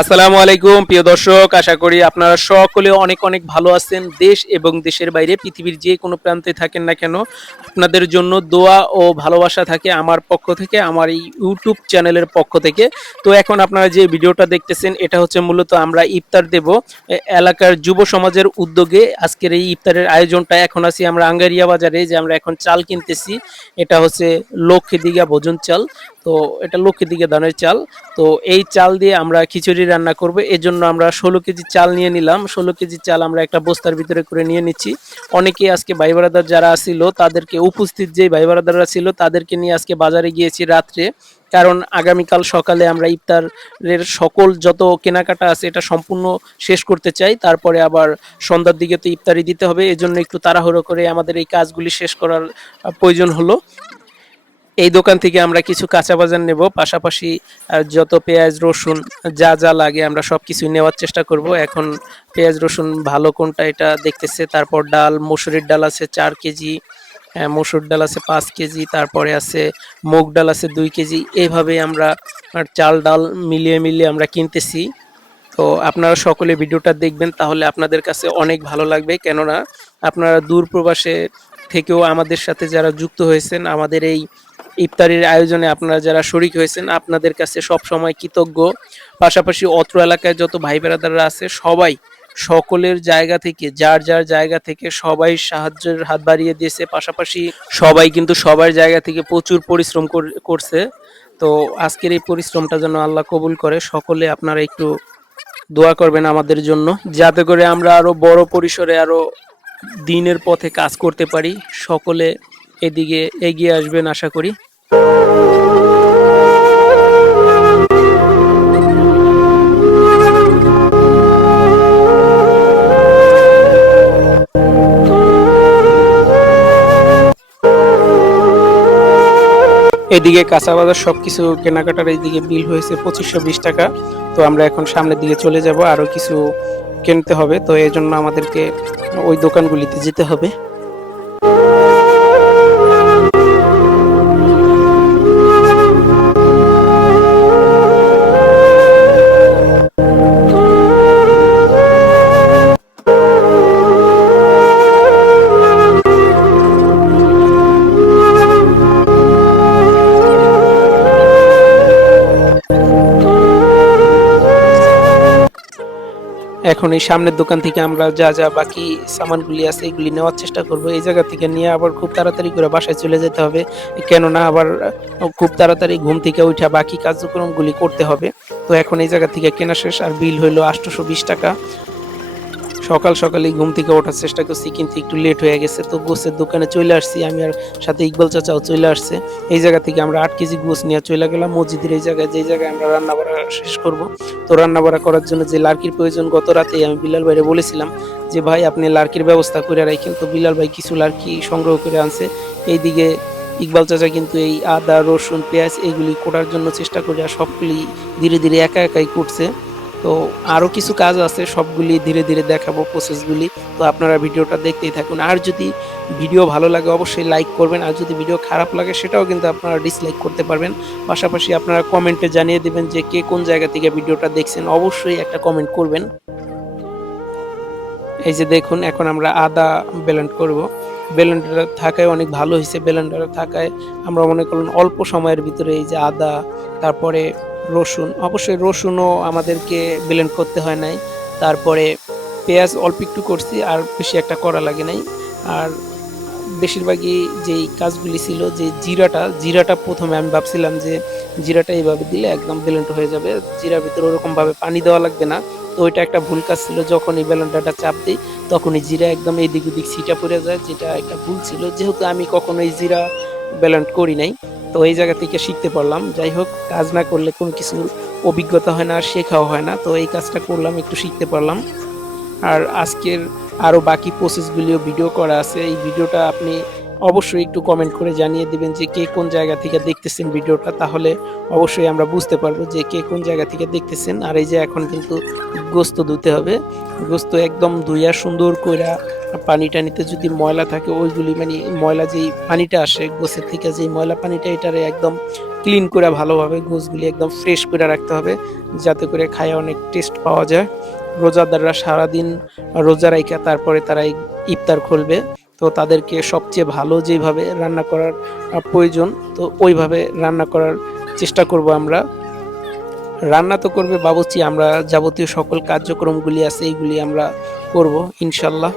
আসসালামু আলাইকুম প্রিয় দর্শক, আশা করি আপনারা সকলে অনেক অনেক ভালো আছেন। দেশ এবং দেশের বাইরে পৃথিবীর যে কোনো প্রান্তে থাকেন না কেন, আপনাদের জন্য দোয়া ও ভালোবাসা থাকে আমার পক্ষ থেকে, আমার এই ইউটিউব চ্যানেলের পক্ষ থেকে। তো এখন আপনারা যে ভিডিওটা দেখতেছেন, এটা হচ্ছে মূলত আমরা ইফতার দেব এলাকার যুব সমাজের উদ্যোগে। আজকের এই ইফতারের আয়োজনটা, এখন আছি আমরা আঙ্গারিয়া বাজারে, যে আমরা এখন চাল কিনতেছি। এটা হচ্ছে লক্ষ্মীদিঘা ভোজন চাল। তো এটা লক্ষ্মীদিঘা ধানের চাল। তো এই চাল দিয়ে আমরা খিচুড়ি রান্না করব। এজন্য আমরা 16 কেজি চাল নিয়ে নিলাম। 16 কেজি চাল আমরা একটা বস্তার ভিতরে করে নিয়ে নিচ্ছি। অনেকেই আজকে ভাই ব্রাদার যারা ছিল, তাদেরকে উপস্থিত যে ভাই ব্রাদাররা ছিল তাদেরকে নিয়ে আজকে বাজারে গিয়েছি রাত্রে। কারণ আগামীকাল সকালে আমরা ইফতারের সকল যত কেনাকাটা আছে এটা সম্পূর্ণ শেষ করতে চাই। তারপরে আবার সন্ধ্যার দিকে তো ইফতারি দিতে হবে। এজন্য একটু তাড়াহুড়ো করে আমাদের এই কাজগুলি শেষ করার প্রয়োজন হলো। এই দোকান থেকে আমরা কিছু কাঁচা বাজার নেব, পাশাপাশি যত পেঁয়াজ রসুন যা যা লাগে আমরা সব কিছু নেওয়ার চেষ্টা করব। এখন পেঁয়াজ রসুন ভালো কোনটা এটা দেখতেছে। তারপর ডাল, মসুরির ডাল আছে 4 কেজি, মসুর ডাল আছে 5 কেজি, তারপরে আছে মুগ ডাল আছে 2 কেজি। এইভাবে আমরা চাল ডাল মিলিয়ে মিলিয়ে আমরা কিনতেছি। তো আপনারা সকলে ভিডিওটা দেখবেন, তাহলে আপনাদের কাছে অনেক ভালো লাগবে। কেননা আপনারা দূর প্রবাসে থেকেও আমাদের সাথে যারা যুক্ত হয়েছেন, আমাদের এই ইফতারির আয়োজনে আপনারা যারা শরিক হয়েছেন, আপনাদের কাছে সব সময় কৃতজ্ঞ। পাশাপাশি অত্র এলাকায় যত ভাই বেরাদাররা আছে সবাই সকলের জায়গা থেকে, যার যার জায়গা থেকে সবাই সাহায্যের হাত বাড়িয়ে দিয়েছে। পাশাপাশি সবাই কিন্তু সবার জায়গা থেকে প্রচুর পরিশ্রম করছে। তো আজকের এই পরিশ্রমটা যেন আল্লাহ কবুল করে। সকলে আপনারা একটু দোয়া করবেন আমাদের জন্য, যাতে করে আমরা আরো বড় পরিসরে আরো দিনের পথে কাজ করতে পারি। সকলে এদিকে এগিয়ে আসবেন আশা করি। এদিকে কাঁচা বাজার সবকিছু কেনাকাটার এইদিকে বিল হয়েছে 2520 টাকা। তো আমরা এখন সামনের দিকে চলে যাব, আরো কিছু কিনতে হবে। তো এই জন্য আমাদেরকে ওই দোকানগুলিতে যেতে হবে। এখন এই সামনের দোকান থেকে আমরা যা যা বাকি সামানগুলি আছে এগুলি নেওয়ার চেষ্টা করব। এই জায়গা থেকে নিয়ে আবার খুব তাড়াতাড়ি করে বাসায় চলে যেতে হবে। কেননা আবার খুব তাড়াতাড়ি ঘুম থেকে উঠা বাকি কার্যক্রমগুলি করতে হবে। তো এখন এই জায়গা থেকে কেনা শেষ, আর বিল হইলো 820 টাকা। সকাল সকালই ঘুম থেকে ওঠার চেষ্টা করছি, কিন্তু একটু লেট হয়ে গেছে। তো গোছের দোকানে চলে আসছি আমি, আর সাথে ইকবাল চাচাও চলে আসছে। এই জায়গা থেকে আমরা 8 কেজি গোছ নিয়ে চলে গেলাম মসজিদের এই জায়গায়, যে জায়গায় আমরা রান্না বাড়া শেষ করব। তো রান্না বাড়া করার জন্য যে লার্কির প্রয়োজন, গত রাতে আমি বিলাল ভাইরে বলেছিলাম যে ভাই আপনি লার্কির ব্যবস্থা করে রাখেন। তো বিলাল ভাই কিছু লার্কি সংগ্রহ করে আনছে। এইদিকে ইকবাল চাচা কিন্তু এই আদা রসুন পেঁয়াজ এইগুলি করার জন্য চেষ্টা করে, আর সবগুলি ধীরে ধীরে একা একাই করছে। তো আরো কিছু কাজ আছে, সবগুলি ধীরে ধীরে দেখাবো প্রসেসগুলি। তো আপনারা ভিডিওটা দেখতেই থাকুন। আর যদি ভিডিও ভালো লাগে অবশ্যই লাইক করবেন, আর যদি ভিডিও খারাপ লাগে সেটাও কিন্তু আপনারা ডিসলাইক করতে পারবেন। পাশাপাশি আপনারা কমেন্টে জানিয়ে দিবেন যে কে কোন জায়গা থেকে ভিডিওটা দেখছেন, অবশ্যই একটা কমেন্ট করবেন। এই যে দেখুন, এখন আমরা আদা ব্লেন্ড করব। ব্লেন্ডার থাকায় অনেক ভালো হয়েছে। ব্লেন্ডার থাকায় আমরা মনে করলাম অল্প সময়ের ভিতরে এই যে আদা, তারপরে রসুন, অবশ্যই রসুনও আমাদেরকে ব্লেন্ড করতে হয় নাই। তারপরে পেঁয়াজ অল্প একটু করছি, আর বেশি একটা করা লাগে নাই। আর বেশিরভাগই যেই কাজগুলি ছিল, যে জিরাটা প্রথমে আমি ভাবছিলাম যে জিরাটা এইভাবে দিলে একদম ব্লেন্ড হয়ে যাবে, জিরার ভিতরে ওরকমভাবে পানি দেওয়া লাগবে না। তো ওইটা একটা ভুল কাজ ছিল। যখন এই ব্লেন্ডারটা চাপ দিই তখনই জিরা একদম এইদিক ওদিক ছিটা পড়ে যায়, যেটা একটা ভুল ছিল, যেহেতু আমি কখনো এই জিরা ব্লেন্ড করি নাই। তো এই জায়গা থেকে শিখতে পারলাম। যাই হোক, কাজ না করলে কোনো কিছুর অভিজ্ঞতা হয় না, আর শেখাও হয় না। তো এই কাজটা করলাম, একটু শিখতে পারলাম। আর আজকের আরও বাকি প্রসেসগুলিও ভিডিও করা আছে। এই ভিডিওটা আপনি অবশ্যই একটু কমেন্ট করে জানিয়ে দিবেন যে কে কোন জায়গা থেকে দেখতেছেন ভিডিওটা, তাহলে অবশ্যই আমরা বুঝতে পারবো যে কে কোন জায়গা থেকে দেখতেছেন। আর এই যে এখন কিন্তু গোস্ত ধুতে হবে। গোস্ত একদম ধুইয়া সুন্দর কইরা, পানি টানিতে যদি ময়লা থাকে ওইগুলি, মানে ময়লা যেই পানিটা আসে গোছের থেকে, যেই ময়লা পানিটা, এটারে একদম ক্লিন করে ভালোভাবে গোশগুলি একদম ফ্রেশ করে রাখতে হবে, যাতে করে খায়ে অনেক টেস্ট পাওয়া যায়। রোজাদাররা সারাদিন রোজা রাইখা তারপরে তারা ইফতার খুলবে। তো তাদেরকে সবচেয়ে ভালো যেভাবে রান্না করার প্রয়োজন, তো ওইভাবে রান্না করার চেষ্টা করব আমরা। রান্না তো করবে বাবুর্চি, আমরা যাবতীয় সকল কার্যক্রমগুলি আছে এইগুলি আমরা করব ইনশাল্লাহ।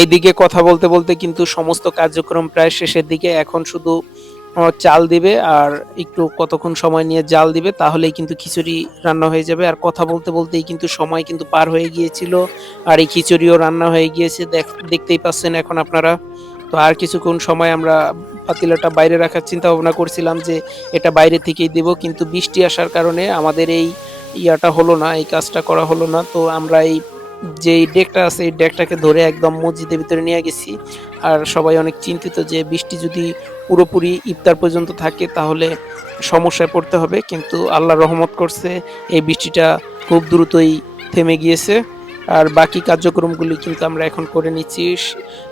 এইদিকে কথা বলতে বলতে কিন্তু সমস্ত কার্যক্রম প্রায় শেষের দিকে। এখন শুধু চাল দিবে আর একটু কতক্ষণ সময় নিয়ে জাল দিবে, তাহলেই কিন্তু খিচুড়ি রান্না হয়ে যাবে। আর কথা বলতে বলতেই কিন্তু সময় কিন্তু পার হয়ে গিয়েছিল, আর এই খিচুড়িও রান্না হয়ে গিয়েছে, দেখতেই পাচ্ছেন এখন আপনারা। তো আর কিছুক্ষণ সময় আমরা পাতিলাটা বাইরে রাখার চিন্তা ভাবনা করছিলাম যে এটা বাইরে থেকেই দেব, কিন্তু বৃষ্টি আসার কারণে আমাদের এই ইয়াটা হলো না, এই কাজটা করা হলো না। তো আমরা এই যে ডেকটা আছে এই ডেকটাকে ধরে একদম মসজিদের ভিতরে নিয়ে গেছি। আর সবাই অনেক চিন্তিত যে বৃষ্টি যদি পুরোপুরি ইফতার পর্যন্ত থাকে তাহলে সমস্যায় পড়তে হবে, কিন্তু আল্লাহ রহমত করছে এই বৃষ্টিটা খুব দ্রুতই থেমে গিয়েছে। আর বাকি কার্যক্রমগুলি কিন্তু আমরা এখন করে নিচ্ছি।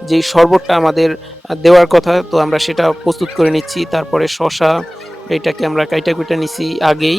যেই শরবতটা আমাদের দেওয়ার কথা, তো আমরা সেটা প্রস্তুত করে নিচ্ছি। তারপরে শশা এটাকে আমরা কাইটা কুইটা নিছি আগেই।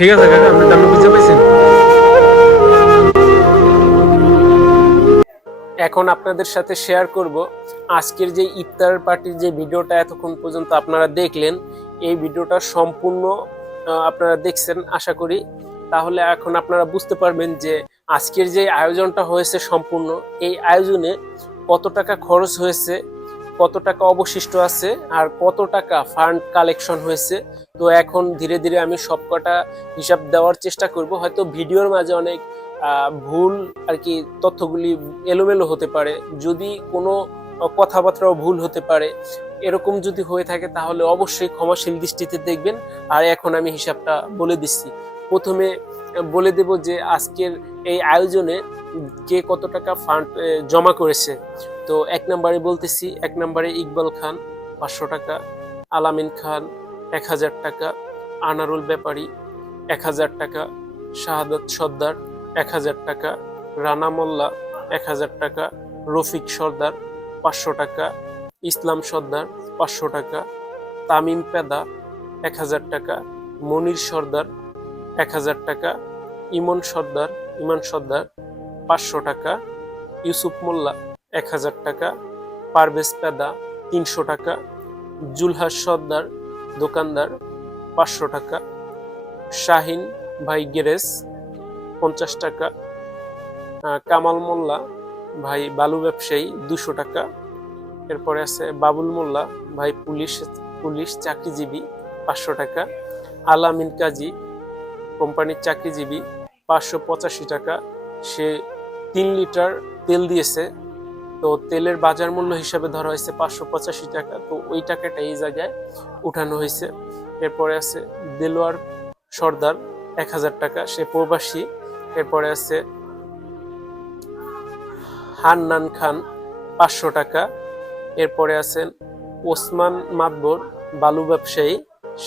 ঠিক আছে কাকা, আপনি দাম বুঝতে পাইছেন। এখন আপনাদের সাথে শেয়ার করব আজকের যে ইফতার পার্টির যে ভিডিওটা এতক্ষণ পর্যন্ত আপনারা দেখলেন, এই ভিডিওটা সম্পূর্ণ আপনারা দেখছেন আশা করি। তাহলে এখন আপনারা বুঝতে পারবেন যে আজকের যে আয়োজনটা হয়েছে সম্পূর্ণ, এই আয়োজনে কত টাকা খরচ হয়েছে, কত টাকা অবশিষ্ট আছে, আর কত টাকা ফান্ড কালেকশন হয়েছে। তো এখন ধীরে ধীরে আমি সবকটা হিসাব দেওয়ার চেষ্টা করব। হয়তো ভিডিওর মাঝে অনেক ভুল আর কি, তথ্যগুলি এলোমেলো হতে পারে, যদি কোনো কথাবার্তাও ভুল হতে পারে, এরকম যদি হয়ে থাকে তাহলে অবশ্যই ক্ষমাশীল দৃষ্টিতে দেখবেন। আর এখন আমি হিসাবটা বলে দিচ্ছি। প্রথমে বলে দেব যে আজকের এই আয়োজনে কে কত টাকা ফান্ড জমা করেছে। তো এক নম্বরে বলতেছি, এক নম্বরে ইকবাল খান 500 টাকা, আলামিন খান 1000 টাকা, আনারুল ব্যাপারী 1000 টাকা, শাহাদাত সর্দার 1000 টাকা, রানা মোল্লা 1000 টাকা, রফিক সর্দার 500 টাকা, ইসলাম সর্দার 500 টাকা, তামিম পেদা 1000 টাকা, মনির সর্দার 1000 টাকা, ইমন সর্দার 500 টাকা, ইউসুফ মোল্লা 1000 টাকা, পারভেজ পেদা 300 টাকা, জুলহাস সর্দার দোকানদার 500 টাকা, শাহিন ভাই গ্যারেজ 50 টাকা, কামাল মোল্লা ভাই বালু ব্যবসায়ী 200 টাকা। এরপরে আছে বাবুল মোল্লা ভাই পুলিশ চাকরিজীবী 500 টাকা, আলামিন কাজী কোম্পানির চাকরিজীবী 585 টাকা। সে 3 লিটার তেল দিয়েছে, তো তেলের বাজার মূল্য হিসাবে ধরা হয়েছে 585 টাকা। তো ওই টাকাটা এই জায়গায় উঠানো হয়েছে। এরপরে আছে দেলোয়ার সর্দার 1000 টাকা, সে প্রবাসী। এরপরে আছে হান্নান খান 500 টাকা। এরপরে আছেন ওসমান মাদবর বালু ব্যবসায়ী,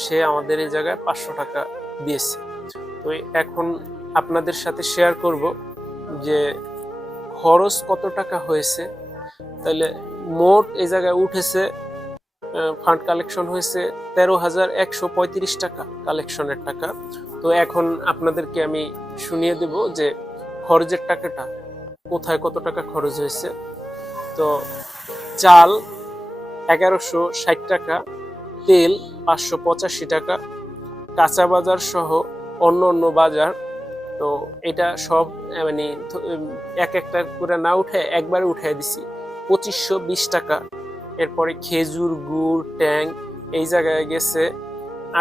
সে আমাদের এই জায়গায় 500 টাকা দিয়েছে। তো এখন আপনাদের সাথে শেয়ার করব যে খরচ কত টাকা হয়েছে। তাহলে মোট এই জায়গায় উঠেছে, ফান্ড কালেকশন হয়েছে 13,135 টাকা কালেকশনের টাকা। তো এখন আপনাদেরকে আমি শুনিয়ে দেব যে খরচের টাকাটা কোথায় কত টাকা খরচ হয়েছে। তো চাল 1160 টাকা, তেল 585 টাকা, কাঁচা বাজার সহ অন্য অন্য বাজার। তো এটা সব মানে এক একটা করে না উঠে একবারে উঠাই দিছি 2520 টাকা। এরপরে খেজুর গুড় ট্যাং এই জায়গায় গেছে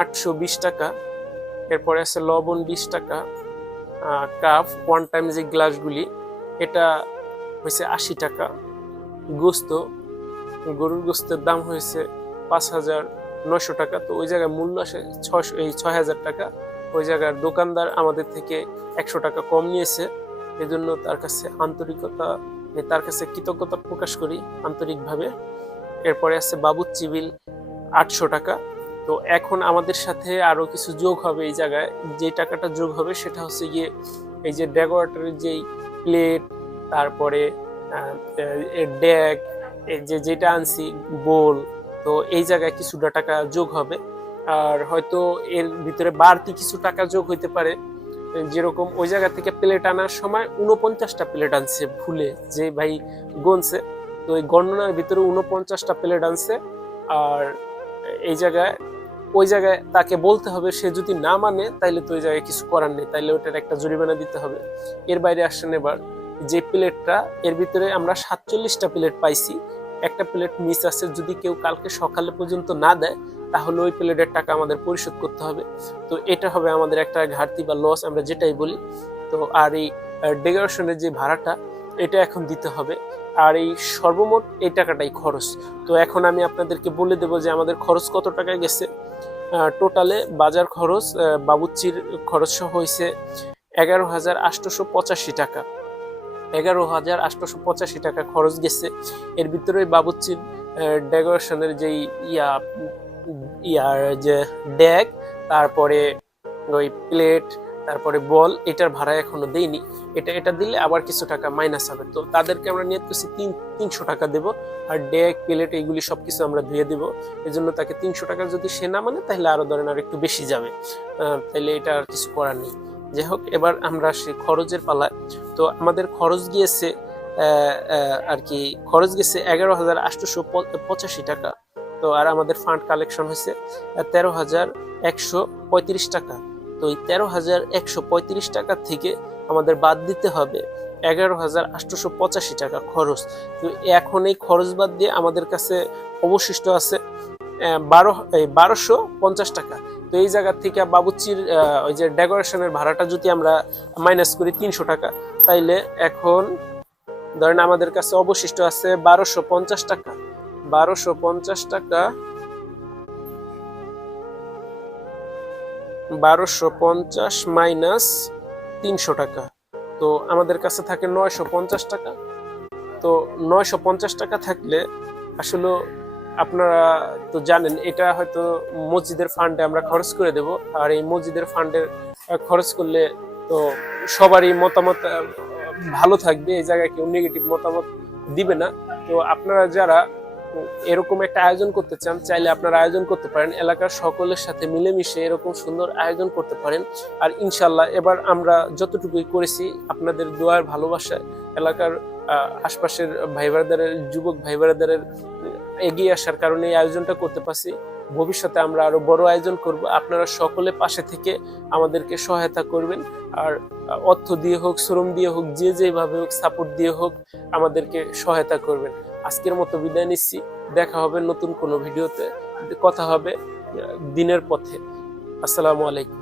820 টাকা। এরপরে আছে লবণ 20 টাকা, কাপ ওয়ান টাইম যে গ্লাসগুলি এটা হয়েছে 80 টাকা। গরুর গোস্তের দাম হয়েছে 5,900 টাকা। তো ওই জায়গায় মূল্য আসে 6,000 টাকা। ওই জায়গার দোকানদার আমাদের থেকে 100 টাকা কম নিয়েছে, এজন্য তার কাছে তার কাছে কৃতজ্ঞতা প্রকাশ করি আন্তরিকভাবে। এরপরে আছে বাবুর্চি বিল 800 টাকা। তো এখন আমাদের সাথে আরো কিছু যোগ হবে এই জায়গায়, যে টাকাটা যোগ হবে সেটা হচ্ছে গিয়ে এই যে ডেকোরেটরের যেই প্লেট, তারপরে ডেক, যেটা আনছি বোল, তো এই জায়গায় কিছুটা টাকা যোগ হবে। আর হয়তো এর ভিতরে বাড়তি কিছু টাকা যোগ হইতে পারে, যেরকম ওই জায়গা থেকে প্লেট আনার সময় 49টা প্লেট আনছে ভুলে, যে ভাই গনছে, তো ওই গণনার ভিতরে 49টা প্লেট আনছে। আর এই জায়গায় ওই জায়গায় তাকে বলতে হবে, সে যদি না মানে তাইলে তো ওই জায়গায় কিছু করার নেই, তাইলে ওটার একটা জরিমানা দিতে হবে। এর বাইরে আসছেন এবার যে প্লেটটা, এর ভিতরে আমরা 47টা প্লেট পাইছি, একটা প্লেট মিস আছে। যদি কেউ কালকে সকালে পর্যন্ত না দেয় তাহলে ওই প্লেটের টাকা আমাদের পরিশোধ করতে হবে। তো এটা হবে আমাদের একটা ঘাটতি বা লস, আমরা যেটাই বলি। তো আর এই ডেকোরেশনের যে ভাড়াটা এটা এখন দিতে হবে। আর এই সর্বমোট এই টাকাটাই খরচ। তো এখন আমি আপনাদেরকে বলে দেবো যে আমাদের খরচ কত টাকা গেছে। টোটালে বাজার খরচ বাবুর্চির খরচ সহ হয়েছে 11,885 টাকা। 11,885 টাকা খরচ গেছে। এর ভিতরে বাবুর্চির ডেকোরেশনের যেই ইয়ার যে ডেক, তারপরে ওই প্লেট, তারপরে বল, এটার ভাড়া এখনো দেইনি, এটা দিলে আবার কিছু টাকা মাইনাস হবে। তো তাদেরকে আমরা নিয়ত করছি 300 টাকা দেব, আর ডেক প্লেট এইগুলি সবকিছু আমরা ধুয়ে দেবো। এই জন্য তাকে 300 টাকা যদি সে না মানে তাহলে আরো ধরেন আর একটু বেশি যাবে, তাইলে এটা আর কিছু করার নেই। যাই হোক, এবার আমরা সেই খরচের পালায়। তো আমাদের খরচ গিয়েছে আর কি, খরচ গেছে 11,885 টাকা। তো আর আমাদের ফান্ড কালেকশন হয়েছে 13,135 টাকা। তো এই 13,135 টাকা থেকে আমাদের বাদ দিতে হবে 11,885 টাকা খরচ। তো এখন এই খরচ বাদ দিয়ে আমাদের কাছে অবশিষ্ট আছে 1250 টাকা। তো এই জায়গা থেকে বাবুচির ওই যে ডেকোরেশনের ভাড়াটা যদি আমরা মাইনাস করি 300 টাকা, তাইলে এখন ধরেন আমাদের কাছে অবশিষ্ট আছে 1250 টাকা। 1250 টাকা, 1250 মাইনাস 300 টাকা, তো আমাদের কাছে থাকে 950 টাকা। তো 950 টাকা থাকলে আসলে আপনারা তো জানেন এটা হয়তো মসজিদের ফান্ডে আমরা খরচ করে দেব। আর এই মসজিদের ফান্ডে খরচ করলে তো সবারই মতামত ভালো থাকবে, এই জায়গায় কেউ নেগেটিভ মতামত দিবে না। তো আপনারা যারা এরকম একটা আয়োজন করতে চান, চাইলে আপনারা আয়োজন করতে পারেন, এলাকার সকলের সাথে মিলেমিশে এরকম সুন্দর আয়োজন করতে পারেন। আর ইনশাল্লাহ এবার আমরা যতটুকুই করেছি আপনাদের দোয়ার ভালোবাসায়, এলাকার আশপাশের ভাই ব্রাদারের, যুবক ভাই ব্রাদারের এগিয়ে আসার কারণে এই আয়োজনটা করতে পারছি। ভবিষ্যতে আমরা আরো বড় আয়োজন করব, আপনারা সকলে পাশে থেকে আমাদেরকে সহায়তা করবেন। আর অর্থ দিয়ে হোক, শ্রম দিয়ে হোক, যে যেভাবে হোক, সাপোর্ট দিয়ে হোক আমাদেরকে সহায়তা করবেন। আজকের মতো বিদায় নিচ্ছি, দেখা হবে নতুন কোনো ভিডিওতে, কথা হবে দিনের পথে। আসসালামু আলাইকুম।